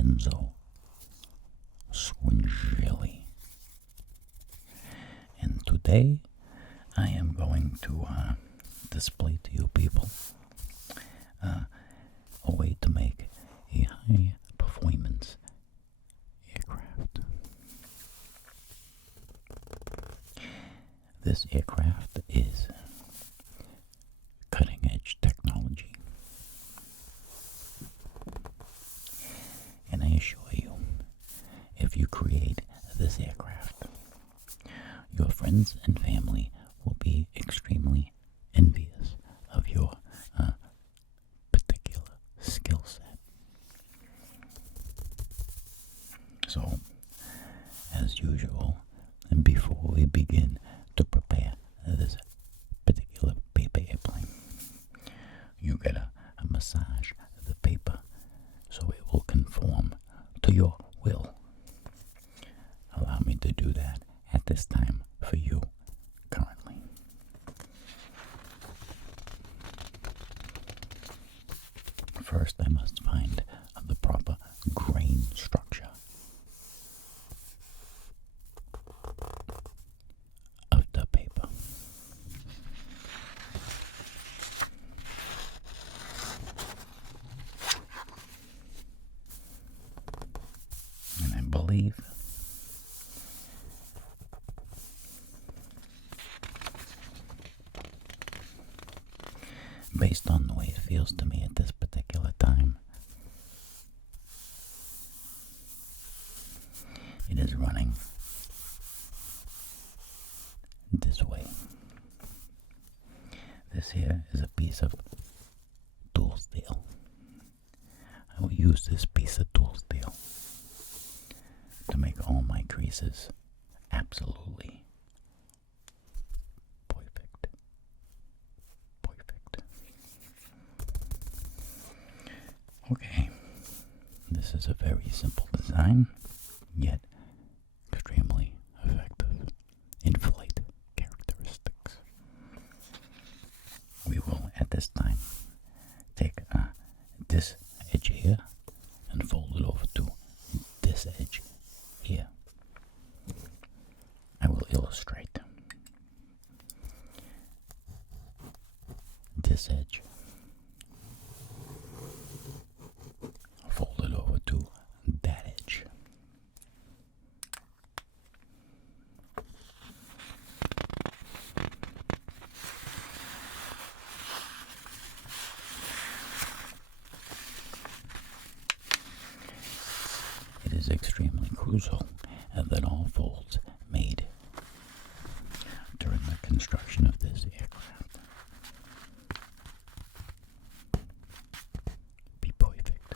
Vincenzo Swingeli. And today I am going to display to you people a way to make a high performance aircraft. This aircraft is cutting edge technology. And I assure you, if you create this aircraft, your friends and family will be extremely envious of your particular skill set. So, as usual, and before we begin to prepare this particular paper airplane, you get a massage the paper so it will conform to your will. Allow me to do that at this time for you currently. First, I must find the proper grain structure of the paper. And I believe based on the way it feels to me at this particular time, it is running this way. This here is a piece of tool steel. I will use this piece of tool steel to make all my creases absolutely perfect. Okay, this is a very simple design, yet extremely effective. Inflate characteristics. We will, at this time, take this edge here and fold it over to this edge here. I will illustrate this edge. Fold it over to that edge. It is extremely crucial that all folds made during the construction of this aircraft be perfect.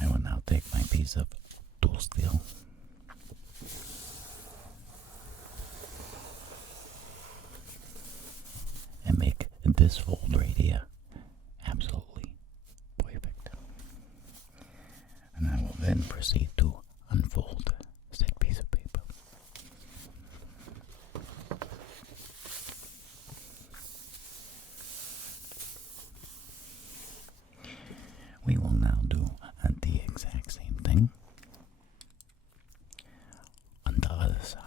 I will now take my piece of tool steel and make this fold right here absolutely perfect. And I will then proceed to unfold said piece of paper. We will now do the exact same thing on the other side.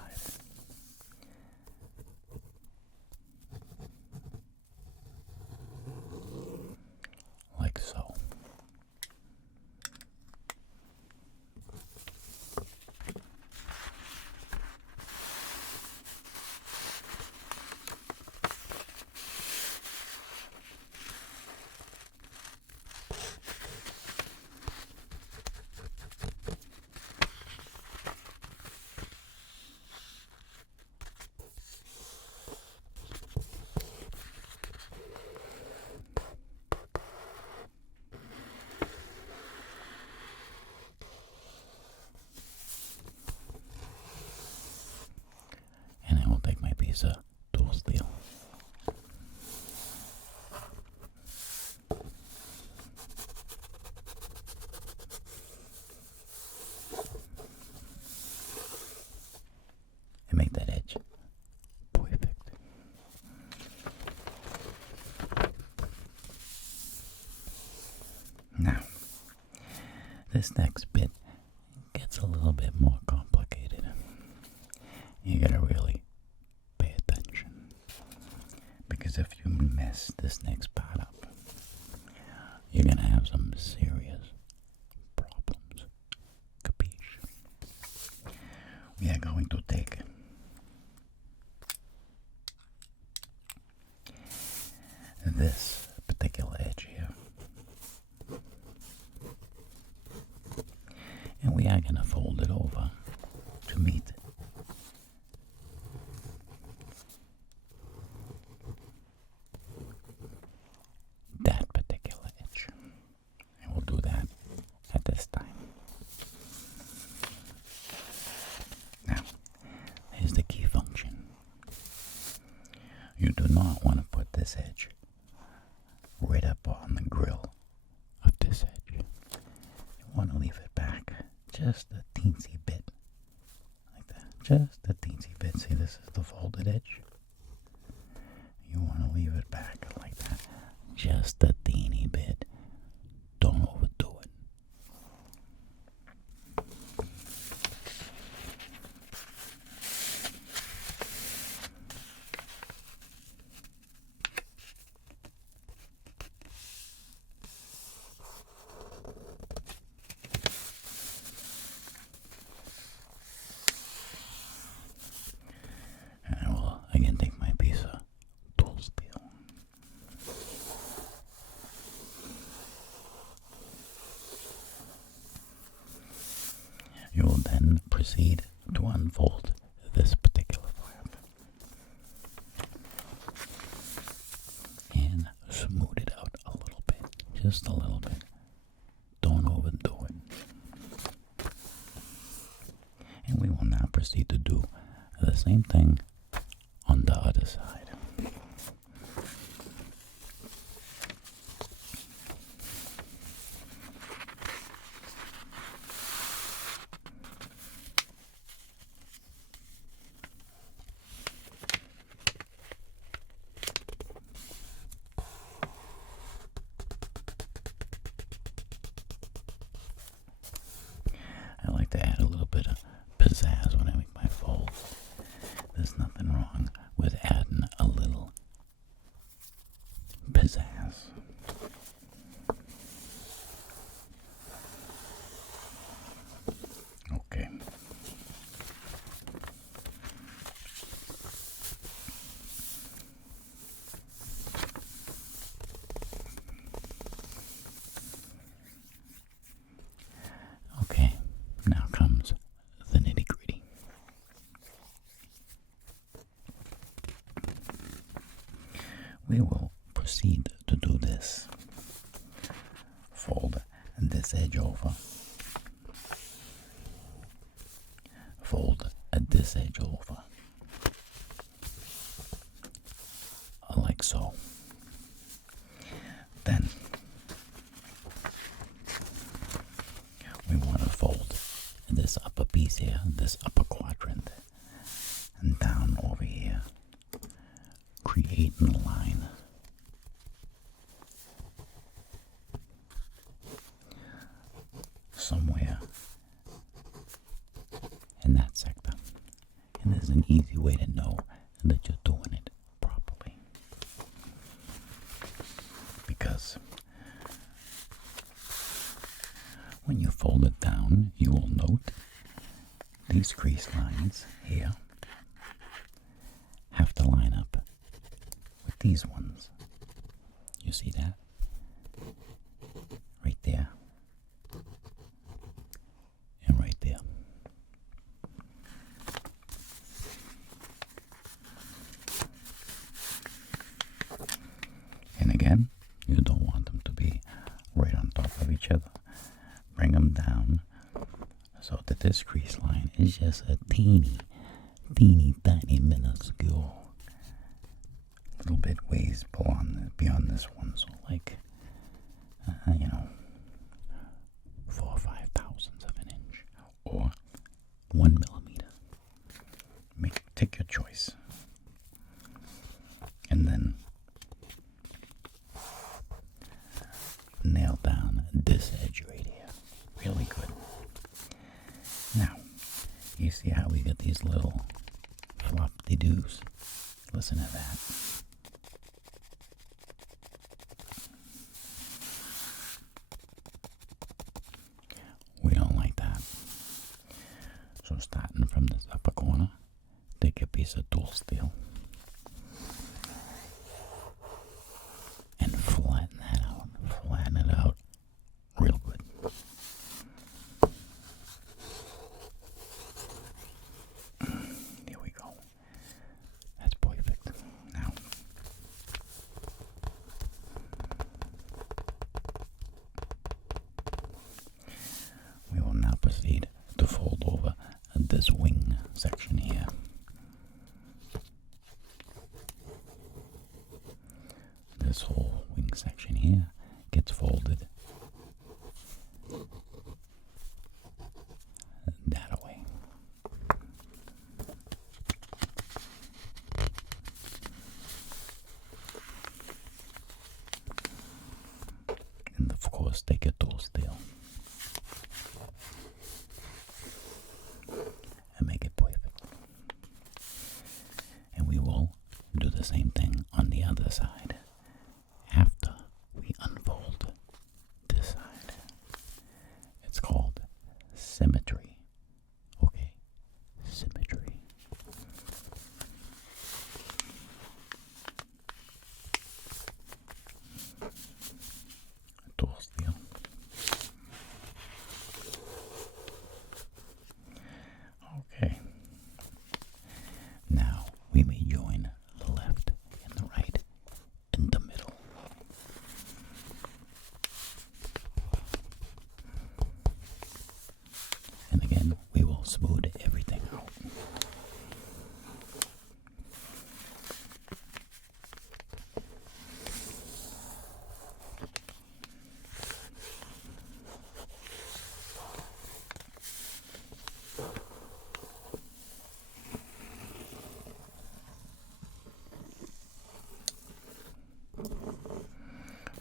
This next bit gets a little bit more complicated. You gotta really pay attention, because if you mess this next part up, you're gonna have some serious problems. Capiche? We are going to take this particular edge here, and we are going to fold it over to meet that particular edge. And we'll do that at this time. Now, here's the key function. You do not want to put this edge right up on the grill of this edge. You want to leave it back just a teensy bit, like that. Just a teensy bit. See, this is the folded edge. You want to leave it back like that. Just a teeny bit. Don't overdo it. I will again take my piece of tool steel. You will then proceed to unfold this particular flap and smooth it out a little bit, just a little bit. Don't overdo it. And we will now proceed to do the same thing on the other side. I like to add a little bit of pizzazz when I make my folds. There's nothing wrong with adding a little pizzazz. Okay. Okay, now comes the nitty-gritty. We will proceed to do this. Fold this edge over. Fold this edge over. Like so. Then we want to fold this upper piece here, this upper quadrant, and down over here, creating a line. Somewhere in that sector. And there's an easy way to know that you're doing it properly. Because when you fold it down, you will note these crease lines here have to line up with these ones. You see that? Right there. And right there. And again, you don't want them to be right on top of each other. Bring them down so that this crease line is just a teeny, tiny, minuscule little bit ways beyond this one. So like, 4 or 5 thousandths of an inch or 1 millimeter. Take your choice. And then nail down this edge right here. Really use. Listen to that. We don't like that. So starting from this upper corner, take a piece of tool steel and flatten that out. Flatten it out real good. There we go. That's perfect. Now, we will now proceed to fold over this wing section here. This whole wing section here gets folded that way. And of course, take a tool steel and make it perfect. And we will do the same thing on the other side after we unfold this side. It's called symmetry. Okay, symmetry. Tool steel. Okay. Now we may join the left and the right in the middle. And again, we will smooth everything out.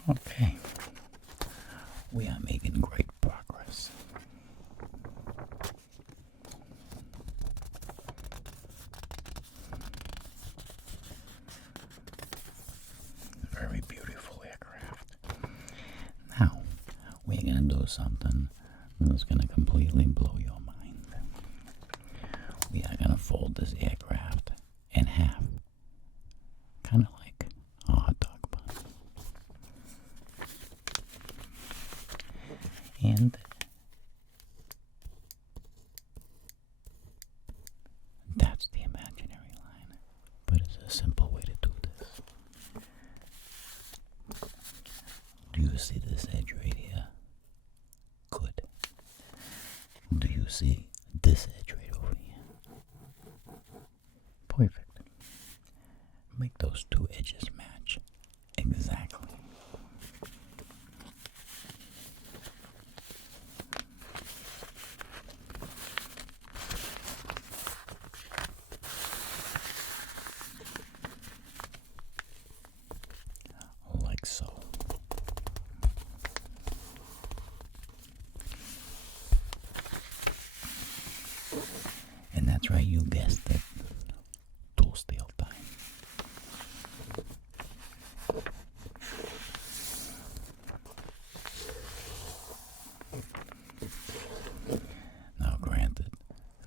Okay, we are making great progress. Very beautiful aircraft. Now, we're going to do something that's going to completely blow your mind. We are going to fold this aircraft in half, kind of like a hot dog bun. And that's the imaginary line, but it's a simple way to do this. Do you see this edge right here? Good. Do you see this edge right over here? Perfect. Make those two edges match exactly. Like so. And that's right, you guessed it. Tool steel time. Now granted,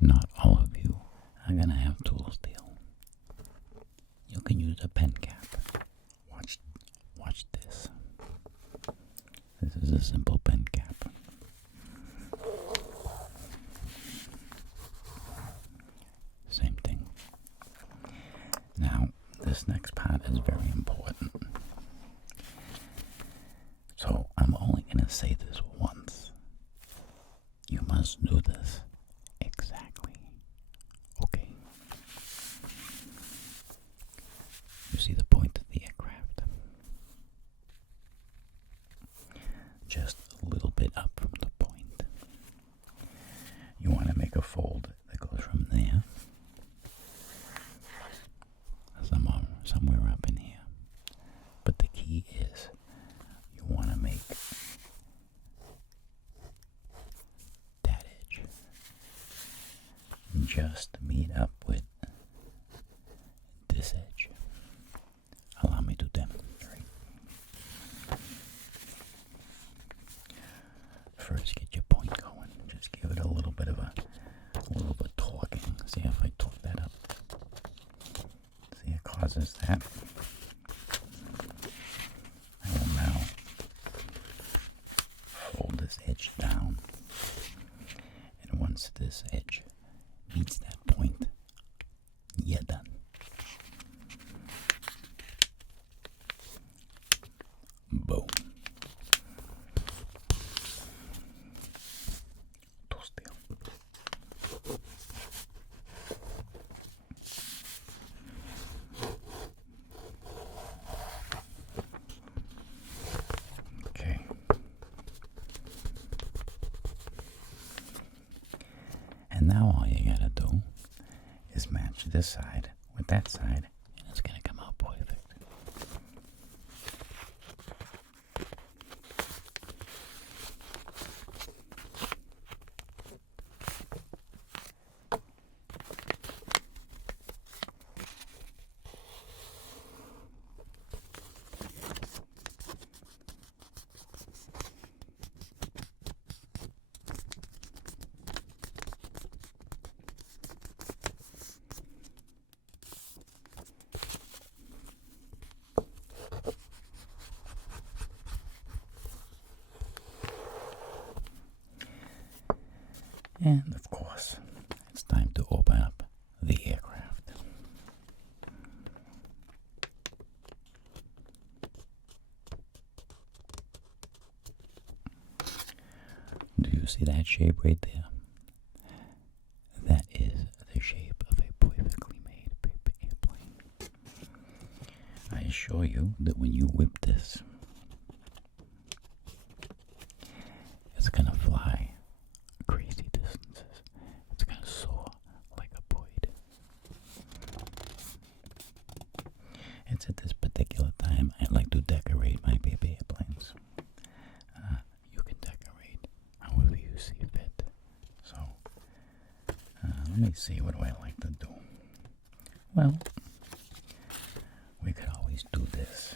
not all of you are gonna have tool steel. You can use a pen cap. Watch this. This is a simple pen cap. Same thing. Now, this next part is very important. So, I'm only going to say this once. You must do this exactly. Okay? You see the point of the aircraft? Just a little bit up from the point. You want to make a fold that goes from there somewhere up in here. But the key is you want to make that edge just meet up with is that I will now fold this edge down, and once this edge meets that point, you're done. Boom. Okay. And now all you gotta do is match this side with that side, and it's gonna come out perfect. And of course, it's time to open up the aircraft. Do you see that shape right there? That is the shape of a perfectly made paper airplane. I assure you that when you whip this, it's gonna fly crazy distances. It's gonna soar like a bird. It's at this particular time I like to decorate my paper airplanes. You can decorate however you see fit. So, let me see, what do I like to do? Well, we could always do this.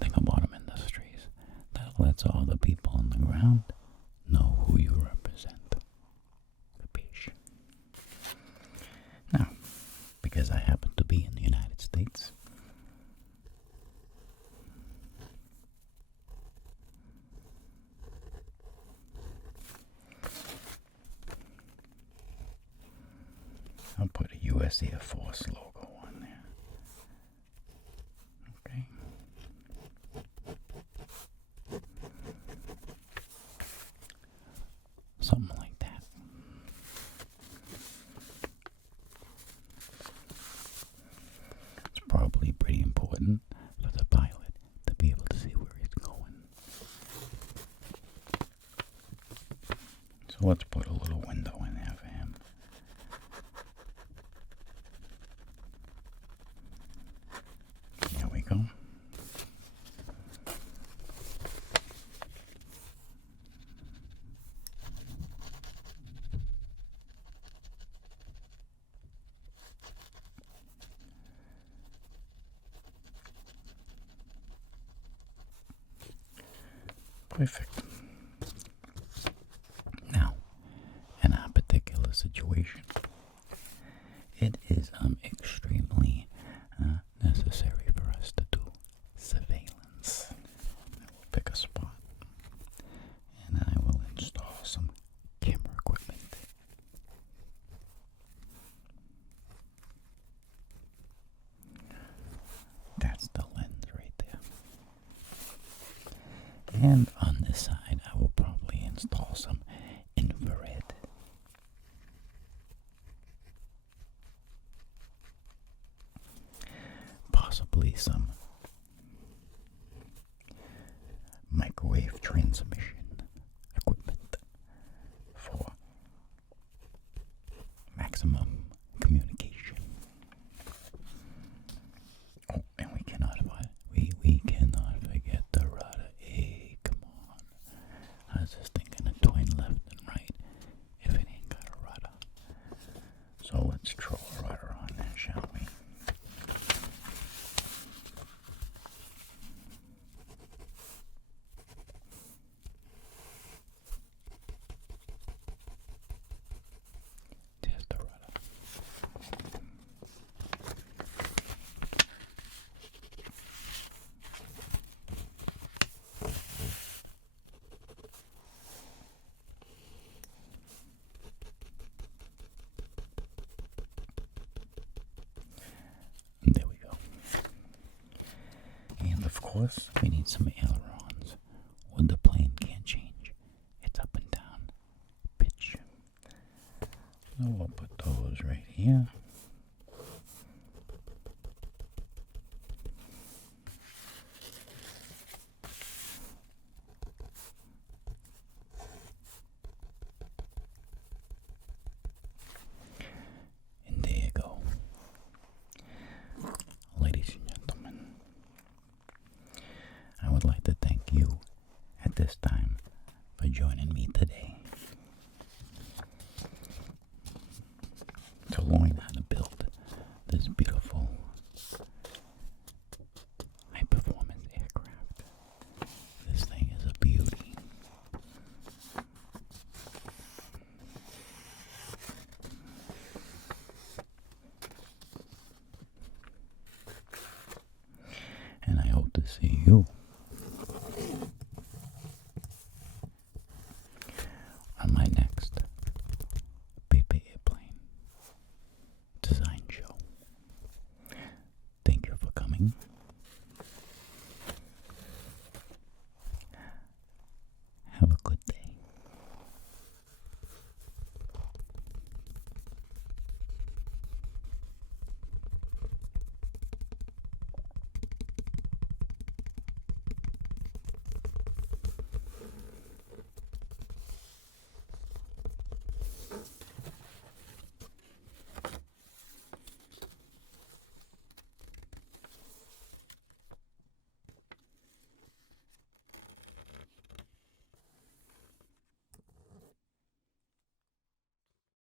Think about them industries. That lets all the people on the ground know who you represent. Capiche? Now, because I happen to be in the United States, I'll put a US Air Force logo on there. Okay. Something like that. It's probably pretty important for the pilot to be able to see where he's going. So let's put a little window in there for him. There we go. Perfect. Now, in our particular situation, it is extremely necessary for us to do surveillance. I will pick a spot and I will install some camera equipment. That's the lens right there. And on this side, I will probably install some infrared. Possibly some microwave transmission equipment for maximum communication. Oh, and we cannot forget the rudder. Hey, course, we need some ailerons, or the plane can't change its up and down pitch. So we'll put those right here. And there you go. Ladies and gentlemen, I would like to thank you at this time for joining me today to learn how to build this beautiful high-performance aircraft. This thing is a beauty. And I hope to see you